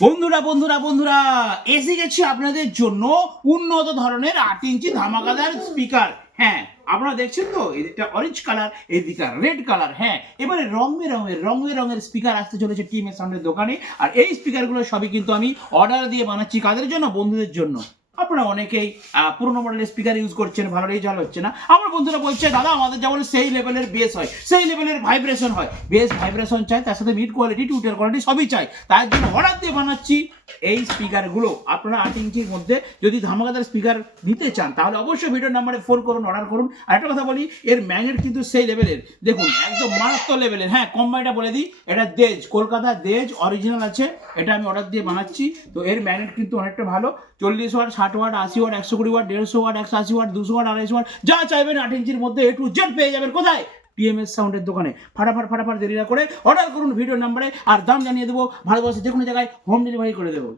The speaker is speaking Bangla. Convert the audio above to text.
বন্ধুরা বন্ধুরা বন্ধুরা এসে গেছি আপনাদের জন্য উন্নত ধরনের 8 ইঞ্চি ধামাকাদার স্পিকার। হ্যাঁ, আপনারা দেখছেন তো, এদিকটা অরেঞ্জ কালার, এদিকটা রেড কালার। হ্যাঁ, এবারে রং বেরঙের স্পিকার আসতে চলেছে টিএমএস সাউন্ডের দোকানে। আর এই স্পিকারগুলো সবই কিন্তু আমি অর্ডার দিয়ে বানাচ্ছি। কাদের জন্য? বন্ধুদের জন্য। আপনারা অনেকেই পুরোনো মডেলের স্পিকার ইউজ করছেন, ভালো রেজাল্ট হচ্ছে না। আমার বন্ধুরা বলছে, দাদা আমাদের যেমন সেই লেভেলের বেস হয়, সেই লেভেলের ভাইব্রেশন হয়, বেস ভাইব্রেশন চাই, তার সাথে মিড কোয়ালিটি, টুটার কোয়ালিটি সবই চাই। তার জন্য অর্ডার দিয়ে বানাচ্ছি এই স্পিকারগুলো। আপনারা 8 ইঞ্চির মধ্যে যদি ধামাকাদার স্পিকার নিতে চান তাহলে অবশ্যই ভিডিও নাম্বারে ফোন করুন, অর্ডার করুন। আর একটা কথা বলি, এর ম্যাগনেট কিন্তু সেই লেভেলের, দেখুন একদম মারাত্মক লেভেলের। হ্যাঁ, কোম্পানিটা বলে দিই, এটা দেজ, কলকাতা দেজ অরিজিনাল আছে। এটা আমি অর্ডার দিয়ে বানাচ্ছি। তো এর ম্যাগনেট কিন্তু অনেকটা ভালো, 40 watt, 60 watt, 80 watt, 120 watt, 150 watt, 180 watt, 200 watt, 250 watt, যা চাইবেন 8 ইঞ্চির মধ্যে A to Z পেয়ে যাবেন। কোথায়? টিএমএস সাউন্ডের দোকানে। ফাটাফাট দেরি না করে অর্ডার করুন ভিডিও নাম্বারে, আর দাম জানিয়ে দেবো। ভারতবর্ষের যে কোনো জায়গায় হোম ডেলিভারি করে দেবো।